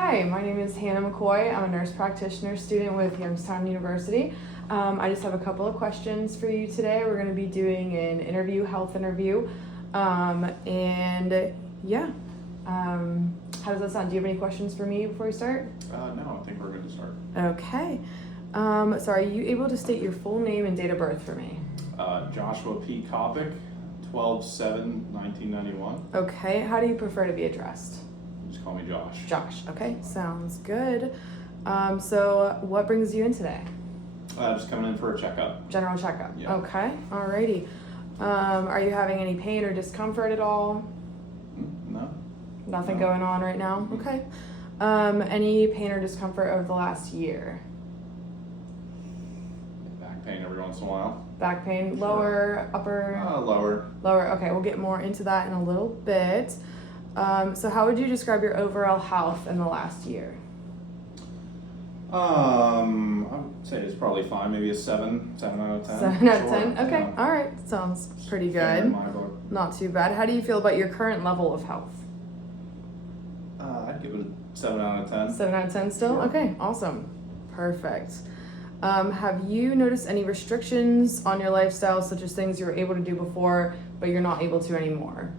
Hi, my name is Hannah McCoy. I'm a nurse practitioner student with Youngstown University. I just have a couple of questions for you today. We're going to be doing an health interview. How does that sound? Do you have any questions for me before we start? No, I think we're good to start. Okay. So are you able to state your full name and date of birth for me? Joshua P. Kopic, 12/7/1991. Okay. How do you prefer to be addressed? Just call me Josh. Josh. Okay. Sounds good. So what brings you in today? Just coming in for a checkup. General checkup. Yeah. Okay. Alrighty. Are you having any pain or discomfort at all? No. Nothing No. going on right now? Mhm. Okay. Any pain or discomfort over the last year? Back pain every once in a while. Back pain, Sure. lower, upper? Lower. Lower. Okay, we'll get more into that in a little bit. So how would you describe your overall health in the last year? I would say it's probably fine. Maybe a 7 out of 10. 7 out of Sure. 10? Okay, Yeah. all right. Sounds pretty Fair in good. my book. Not too bad. How do you feel about your current level of health? I'd give it a 7 out of 10. 7 out of 10 still? Sure. Okay, awesome. Perfect. Have you noticed any restrictions on your lifestyle, such as things you were able to do before, but you're not able to anymore?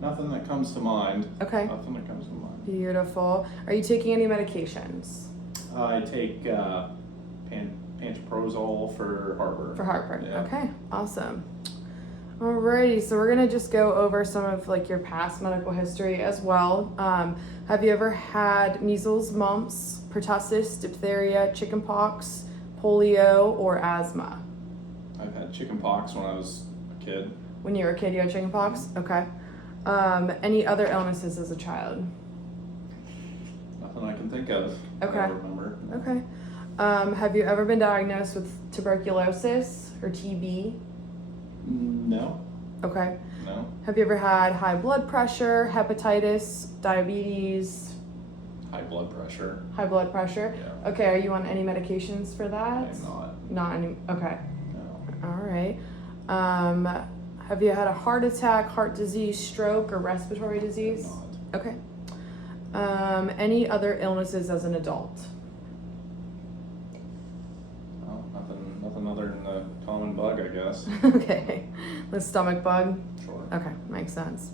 Nothing that comes to mind. Okay, Nothing that comes to mind. beautiful. Are you taking any medications? I take pantoprazole for heartburn. For heartburn. Yeah. Okay, awesome. Alrighty, so we're gonna just go over some of like your past medical history as well. Have you ever had measles, mumps, pertussis, diphtheria, chickenpox, polio, or asthma? I've had chickenpox when I was a kid. When you were a kid, you had chickenpox? Okay. Any other illnesses as a child? Nothing I can think of. Okay. I remember. Okay. Have you ever been diagnosed with tuberculosis or TB? No. Okay. No. Have you ever had high blood pressure, hepatitis, diabetes, High blood pressure. high blood pressure? Yeah. Okay, are you on any medications for that? I'm not. Not any. Okay. No. All right. Have you had a heart attack, heart disease, stroke, or respiratory disease? Not. Okay. Any other illnesses as an adult? No, nothing other than the common bug, I guess. Okay. The stomach bug? Sure. Okay, makes sense.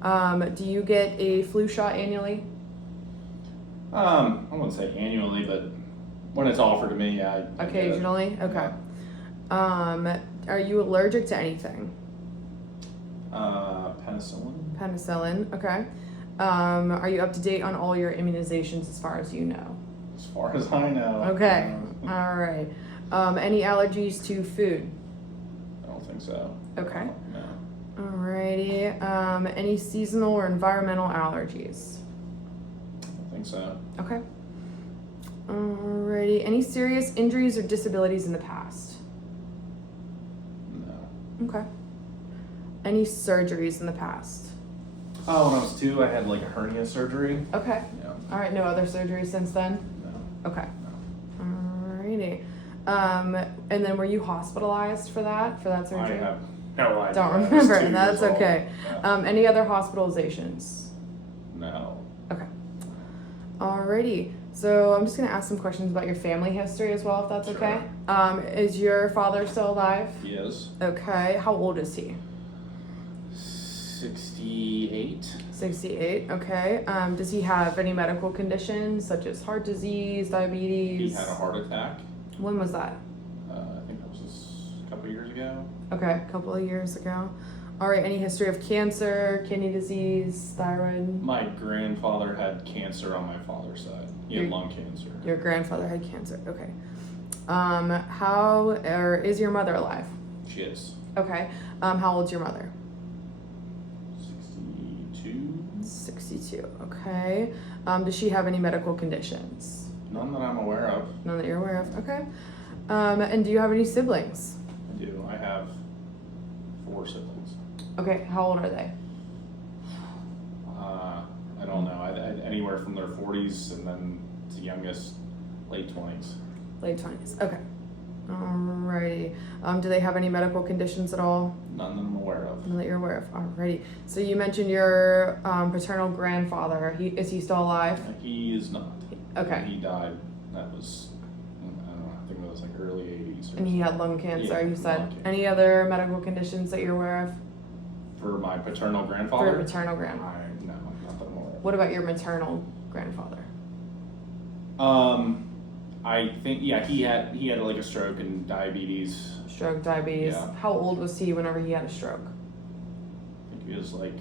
Do you get a flu shot annually? I wouldn't say annually, but when it's offered to me, yeah. I get it. Occasionally? Okay. Are you allergic to anything? Penicillin. Penicillin, okay. Are you up to date on all your immunizations as far as you know? As far as I know. Okay, all right. Any allergies to food? I don't think so. Okay. No. Alrighty. Any seasonal or environmental allergies? I don't think so. Okay. Alrighty. Any serious injuries or disabilities in the past? No. Okay. Any surgeries in the past? Oh, when I was 2, I had like a hernia surgery. Okay. Yeah. Alright, no other surgeries since then? No. Okay. No. Alrighty. And then were you hospitalized for that I surgery? have no idea. Don't I was remember. 2 That's years old. okay. Yeah. Any other hospitalizations? No. Okay. Alrighty. So I'm just gonna ask some questions about your family history as well, if that's okay. Is your father still alive? He is. Okay. How old is he? 68. 68. Okay. Does he have any medical conditions such as heart disease, diabetes? He had a heart attack. When was that? I think that was a couple of years ago. Okay, a couple of years ago. All right. Any history of cancer, kidney disease, thyroid? My grandfather had cancer on my father's side. He had lung cancer. Your grandfather had cancer. Okay. Is your mother alive? She is. Okay. How old's your mother? 62. 62. Okay. Does she have any medical conditions? None that I'm aware of. None that you're aware of. Okay. And do you have any siblings? I do. I have 4 siblings. Okay. How old are they? I don't know. Anywhere from their 40s and then the youngest late 20s. Late 20s. Okay. Alrighty. Do they have any medical conditions at all? None that I'm aware of. None that you're aware of. Alrighty. So you mentioned your paternal grandfather. Is he still alive? He is not. Okay. He died. That was, I don't know, I think it was like early 80s. And he had lung cancer, Yeah, you said. lung cancer. Any other medical conditions that you're aware of? For my paternal For grandfather? your paternal grandfather. No, not that I'm aware of. What about your maternal grandfather? I think, yeah, he had like a stroke and diabetes. Stroke, diabetes. Yeah. How old was he whenever he had a stroke? I think he was like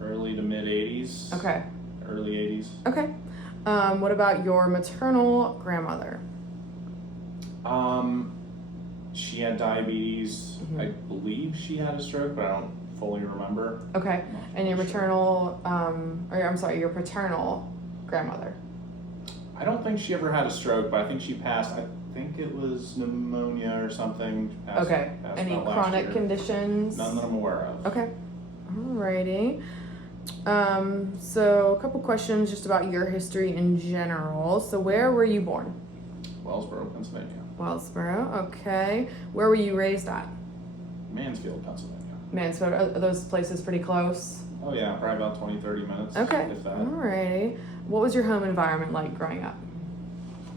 early to mid 80s. Okay. Early 80s. Okay. What about your maternal grandmother? She had diabetes. Mhm. I believe she had a stroke, but I don't fully remember. Okay. I'm not And your sure. maternal, your paternal grandmother? I don't think she ever had a stroke, but I think she passed. I think it was pneumonia or something. She passed, Okay. passed Any out last chronic year. conditions? None that I'm aware of. Okay. Alrighty. So a couple questions just about your history in general. So where were you born? Wellsboro, Pennsylvania. Wellsboro. Okay. Where were you raised at? Mansfield, Pennsylvania. Mansfield. Are those places pretty close? Oh yeah, probably about 20, 30 minutes. Okay. If that. Alrighty. What was your home environment like growing up?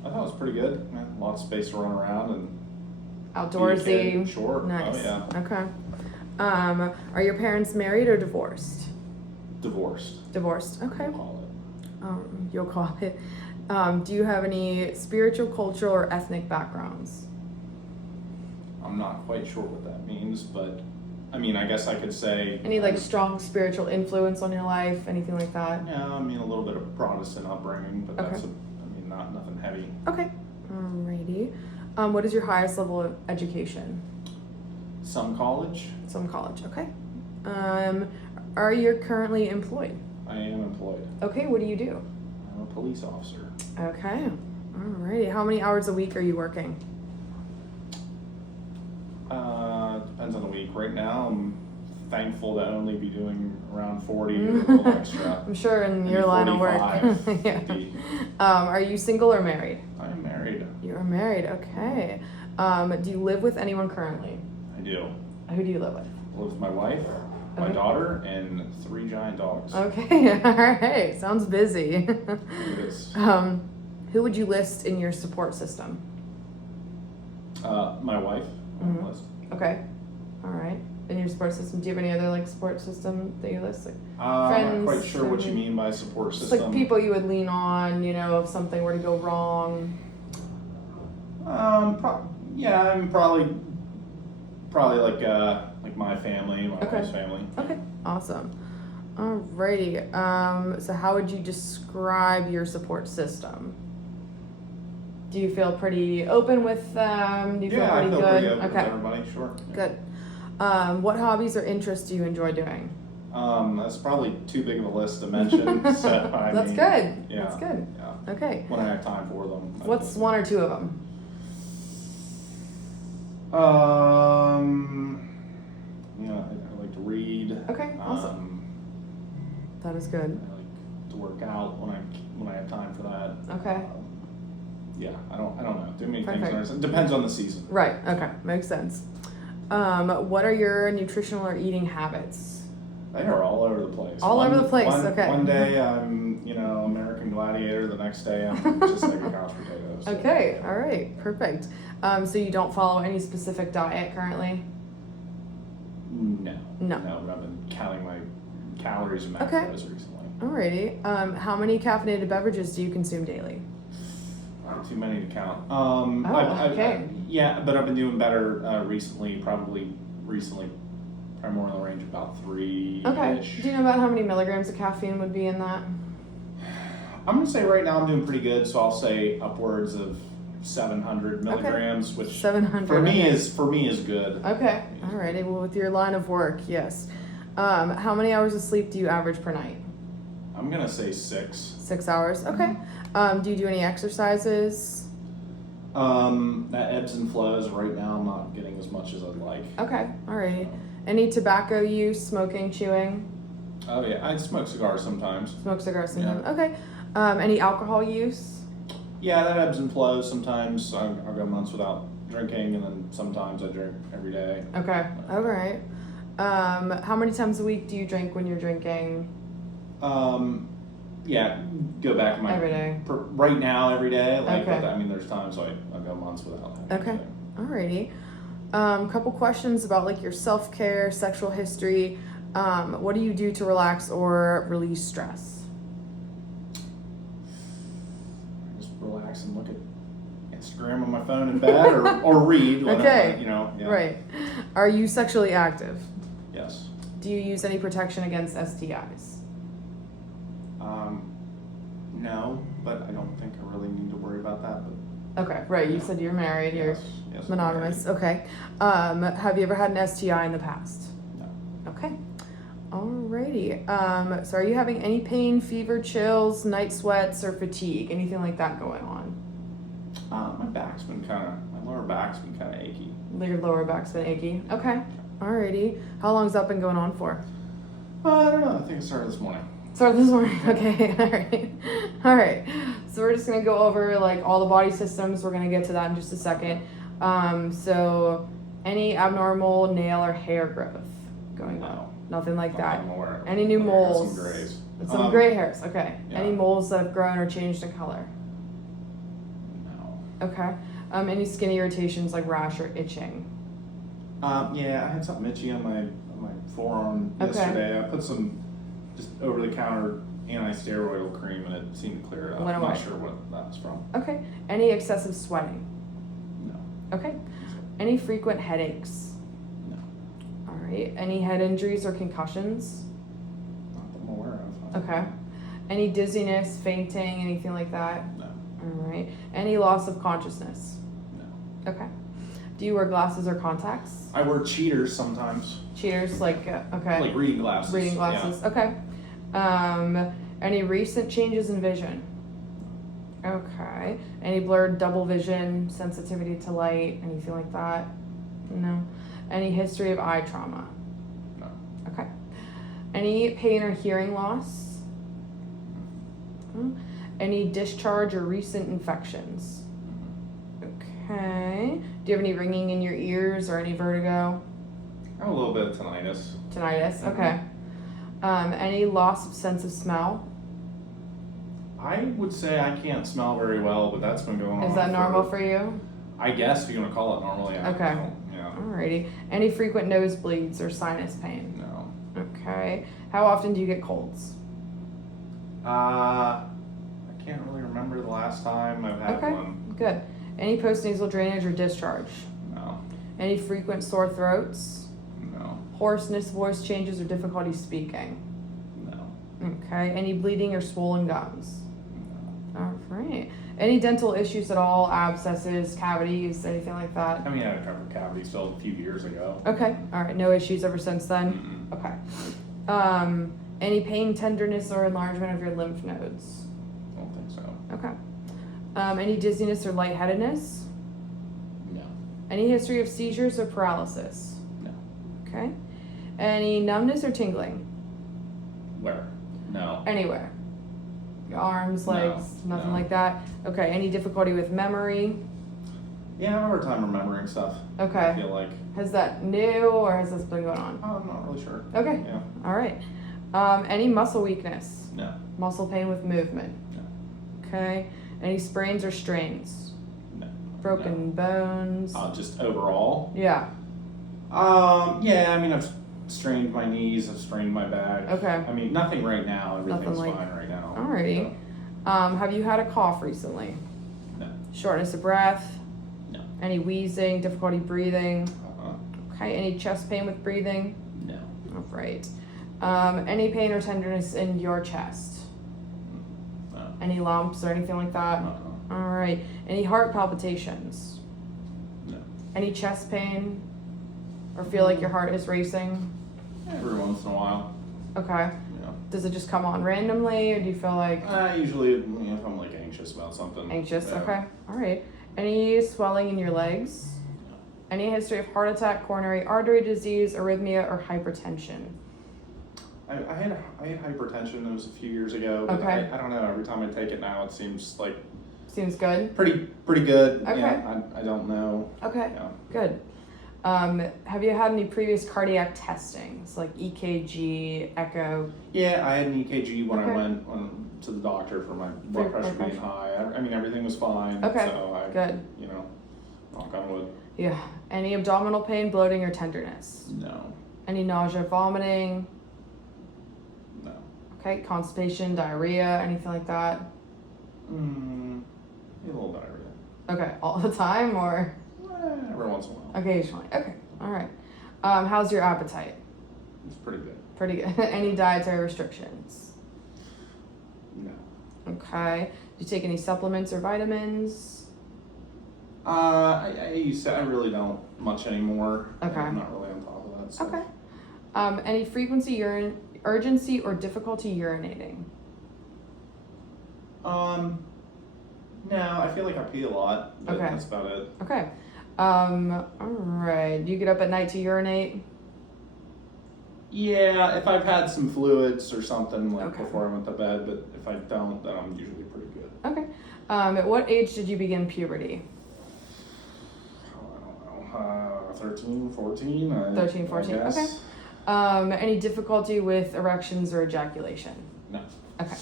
I thought it was pretty good. Yeah, lots of space to run around and be a Outdoorsy. kid. Sure. Nice. Oh yeah. Okay. Are your parents married or divorced? Divorced. Divorced. Okay. We'll call it. You'll call it. Do you have any spiritual, cultural, or ethnic backgrounds? I'm not quite sure what that means, but I mean, I guess I could say. Any like strong spiritual influence on your life? Anything like that? Yeah, I mean a little bit of Protestant upbringing, but Okay. that's nothing heavy. Okay. Alrighty. What is your highest level of education? Some college. Some college. Okay. Are you currently employed? I am employed. Okay. What do you do? I'm a police officer. Okay. Alrighty. How many hours a week are you working? Depends on the week. Right now, I'm thankful to only be doing around 40 or a little extra. I'm sure in Maybe your line of work. 45, Yeah. 50. Are you single or married? I am married. You are married. Okay. Do you live with anyone currently? I do. Who do you live with? I live with my wife, my Okay. daughter, and 3 giant dogs. Okay. All right. Sounds busy. It is. Who would you list in your support system? My wife on the Mhm. list. Okay. All right. In your support system, do you have any other like support system that you list? Like, I'm not Friends, quite sure what you family. mean by support just system. like people you would lean on, you know, if something were to go wrong. Yeah, I'm probably like my family, my Okay. wife's family. Okay. Awesome. Alrighty. So how would you describe your support system? Do you feel pretty open with them? Do you feel Yeah, I pretty feel good? pretty open Okay. with everybody, sure. Yeah. Good. What hobbies or interests do you enjoy doing? That's probably too big of a list to mention. So I That's mean, good. Yeah, That's good. Yeah. Okay. When I have time for them. What's one or two of them? I like to read. Okay. Awesome. That is good. I like to work out when I have time for that. Okay. Yeah, I don't know. Too many Perfect. things. It depends on the season. Right. Okay. Makes sense. What are your nutritional or eating habits? They are all over the place. All over the place, okay. One day I'm, American Gladiator. The next day I'm just like a couch potato. So. Okay. All right. Perfect. So you don't follow any specific diet currently? No. No. No, but I've been counting my calories and macros Okay. recently. Alrighty. How many caffeinated beverages do you consume daily? Not too many to count. Okay. Yeah, but I've been doing better recently. Probably more in the range of about 3-ish. Okay. Do you know about how many milligrams of caffeine would be in that? I'm gonna say right now I'm doing pretty good, so I'll say upwards of 700 milligrams, which 700. for me okay. is good. Okay. Alrighty. Well, with your line of work, yes. How many hours of sleep do you average per night? I'm gonna say 6. 6 hours. Okay. Do you do any exercises? That ebbs and flows. Right now I'm not getting as much as I'd like. Okay. Alrighty. Any tobacco use, smoking, chewing? Oh yeah, I smoke cigars sometimes. Smoke cigars sometimes. Okay. Any alcohol use? Yeah, that ebbs and flows. Sometimes I'll go months without drinking, and then sometimes I drink every day. Okay. All right. How many times a week do you drink when you're drinking? Yeah, go back to my Every day. Right now, every day. Like, Okay. but, I mean, there's times I go months without having Okay. anything. Alrighty. Couple questions about like your self-care, sexual history. What do you do to relax or release stress? Just relax and look at Instagram on my phone in bed, or read. Okay. You know. Yeah. Right. Are you sexually active? Yes. Do you use any protection against STIs? No, but I don't think I really need to worry about that. But Okay, right. You said you're married. You're yes, I'm monogamous. married. Okay. Have you ever had an STI in the past? No. Okay. Alrighty. So are you having any pain, fever, chills, night sweats, or fatigue? Anything like that going on? My lower back's been kind of achy. Your lower back's been achy. Okay. Alrighty. How long's that been going on for? I don't know. I think it started this morning. Started this morning. Okay. Alright. Alright. So we're just gonna go over like all the body systems. We're gonna get to that in just a second. So any abnormal nail or hair growth going on? No. Nothing like that. I'm aware. Any new I got moles? Some grays. Some gray hairs. Okay. Yeah. Any moles that have grown or changed in color? No. Okay. Any skin irritations like rash or itching? Yeah, I had something itchy on my forearm Okay. yesterday. I put some just over the counter anti-steroidal cream, and it seemed to clear it up. Went I'm away. not sure what that was from. Okay. Any excessive sweating? No. Okay. Any frequent headaches? No. All right. Any head injuries or concussions? Not that I'm aware of. Okay. Any dizziness, fainting, anything like that? No. All right. Any loss of consciousness? No. Okay. Do you wear glasses or contacts? I wear cheaters sometimes. Cheaters, like, okay. Like reading glasses. Reading glasses. Okay. Any recent changes in vision? Okay. Any blurred double vision, sensitivity to light, anything like that? No. Any history of eye trauma? No. Okay. Any pain or hearing loss? Any discharge or recent infections? Okay. Do you have any ringing in your ears or any vertigo? I have a little bit of tinnitus. Tinnitus. Okay. Any loss of sense of smell? I would say I can't smell very well, but that's been going on. Is that normal for you? I guess if you want to call it normal, yeah. Okay. Yeah. Alrighty. Any frequent nosebleeds or sinus pain? No. Okay. How often do you get colds? I can't really remember the last time I've had Okay. one. Good. Any postnasal drainage or discharge? No. Any frequent sore throats? No. Hoarseness, voice changes, or difficulty speaking? No. Okay. Any bleeding or swollen gums? No. All right. Any dental issues at all? Abscesses, cavities, anything like that? I mean, I had a couple of cavities filled a few years ago. Okay. All right. No issues ever since then? Mm-mm. Okay. Any pain, tenderness, or enlargement of your lymph nodes? I don't think so. Okay. Any dizziness or lightheadedness? No. Any history of seizures or paralysis? No. Okay. Any numbness or tingling? Where? No. Anywhere? Your arms, No, legs, nothing no. like that? Okay. Any difficulty with memory? Yeah, I have a hard time remembering stuff. I Okay. feel like. Has that new or has this been going on? Oh, I'm not really sure. Okay. Yeah. All right. Any muscle weakness? No. Muscle pain with movement? No. Okay. Any sprains or strains? No. Broken bones? Just overall. Yeah. Yeah. I mean, I've strained my knees. I've strained my back. Okay. I mean, nothing right now. Everything's Nothing like- fine right now. Alrighty. Have you had a cough recently? No. Shortness of breath? No. Any wheezing, difficulty breathing? Uh-huh. Okay. Any chest pain with breathing? No. All right. Any pain or tenderness in your chest? No. Any lumps or anything like that? Uh-huh. All right. Any heart palpitations? No. Any chest pain? Or feel like your heart is racing? Every once in a while. Okay. Yeah. Does it just come on randomly or do you feel like Usually, if I'm like anxious about something. anxious? Yeah. Okay. All right. Any swelling in your legs? Any history of heart attack, coronary artery disease, arrhythmia, or hypertension? I had hypertension. It was a few years ago. But Okay. I don't know. Every time I take it now, it seems like Seems good. Pretty good. Okay. Yeah, I don't know. Okay. Yeah. Good. Have you had any previous cardiac testings, like EKG, echo? Yeah, I had an EKG when Okay. I went to the doctor for my blood pressure being high. I mean, everything was fine. Okay. So Good. Knock on wood. Yeah. Any abdominal pain, bloating, or tenderness? No. Any nausea, vomiting? No. Okay. Constipation, diarrhea, anything like that? A little diarrhea. Okay. All the time or Every once in a while. occasionally? Okay. All right. How's your appetite? It's pretty good. Pretty good. Any dietary restrictions? No. Okay. Do you take any supplements or vitamins? I used to. I really don't much anymore. Okay. I'm not really on top of that. So. Okay. Any frequency, urgency, or difficulty urinating? No, I feel like I pee a lot, but Okay. that's about it. Okay. All right. Do you get up at night to urinate? Yeah, if I've had some fluids or something like Okay. before I went to bed, but if I don't, then I'm usually pretty good. Okay. At what age did you begin puberty? Oh, I don't know, 13, 14? 13, 14, I guess. okay. Any difficulty with erections or ejaculation? No. Okay.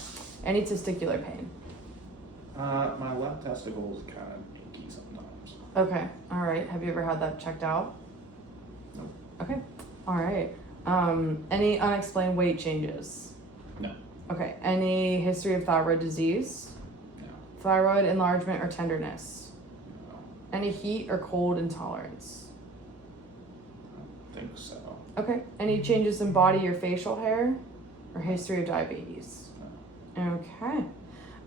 Any testicular pain? My left testicle is kind of achy sometimes. Okay. All right. Have you ever had that checked out? No. Okay. All right. Any unexplained weight changes? No. Okay. Any history of thyroid disease? No. Thyroid enlargement or tenderness? No. Any heat or cold intolerance? I think so. Okay. Any changes in body or facial hair? Or history of diabetes? No. Okay.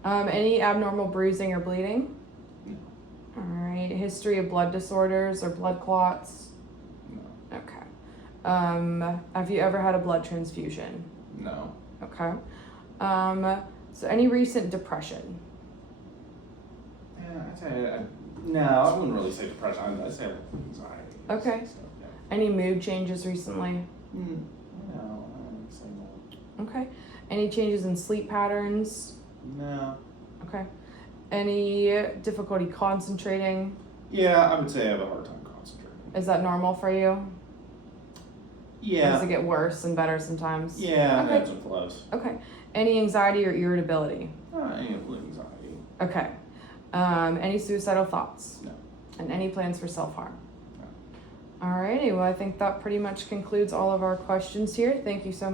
Any abnormal bruising or bleeding? No. All right. History of blood disorders or blood clots? No. Okay. Have you ever had a blood transfusion? No. Okay. So any recent depression? Yeah, I'd say no. I wouldn't really say depression. I'd say anxiety. Okay. So, yeah. Any mood changes recently? No, I wouldn't say no. Okay. Any changes in sleep patterns? No. Okay. Any difficulty concentrating? Yeah, I would say I have a hard time concentrating. Is that normal for you? Or Yeah. does it get worse and better sometimes? Yeah, Okay. ebbs and flows. Okay. Any anxiety or irritability? Any anxiety. Okay. Any suicidal thoughts? No. And any plans for self-harm? No. Alrighty, well I think that pretty much concludes all of our questions here. Thank you so much.